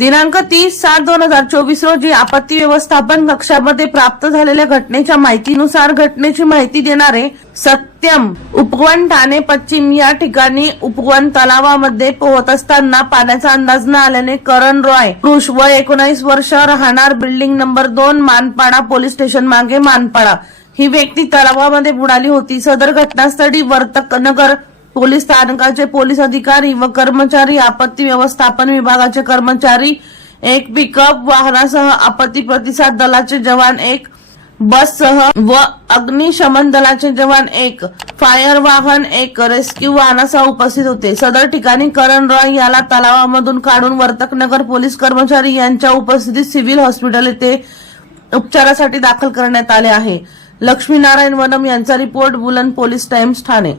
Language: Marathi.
दिनांक तीस सात दोन हजार चोवीस रोजी आपत्ती व्यवस्थापन कक्षामध्ये प्राप्त झालेल्या घटनेच्या माहितीनुसार घटनेची माहिती देणारे सत्यम उपवन ठाणे पश्चिम या ठिकाणी उपवन तलावामध्ये पोहत असताना पाण्याचा अंदाज न आल्याने करण रॉय पुरुष व एकोणावीस वर्ष राहणार बिल्डिंग नंबर दोन मानपाडा पोलीस स्टेशन मागे मानपाडा. ही व्यक्ती तलावामध्ये बुडाली होती. सदर घटनास्थळी वर्तक नगर पोलीस स्थानकाचे पोलीस अधिकारी व कर्मचारी आपत्ती व्यवस्थापन विभागाचे कर्मचारी एक पिकअप वाहनासह आपत्ती प्रतिसाद दलाचे जवान एक बससह व अग्निशमन दलाचे जवान एक फायर वाहन एक रेस्क्यू वाहनासह उपस्थित होते. सदर ठिकाणी करण रॉय याला तलावामधून काढून वर्तकनगर पोलीस कर्मचारी यांच्या उपस्थितीत सिव्हिल हॉस्पिटल येथे उपचारासाठी दाखल करण्यात आले आहे. लक्ष्मीनारायण वनम यांचा रिपोर्ट बुलंद पोलीस टाइम्स ठाणे.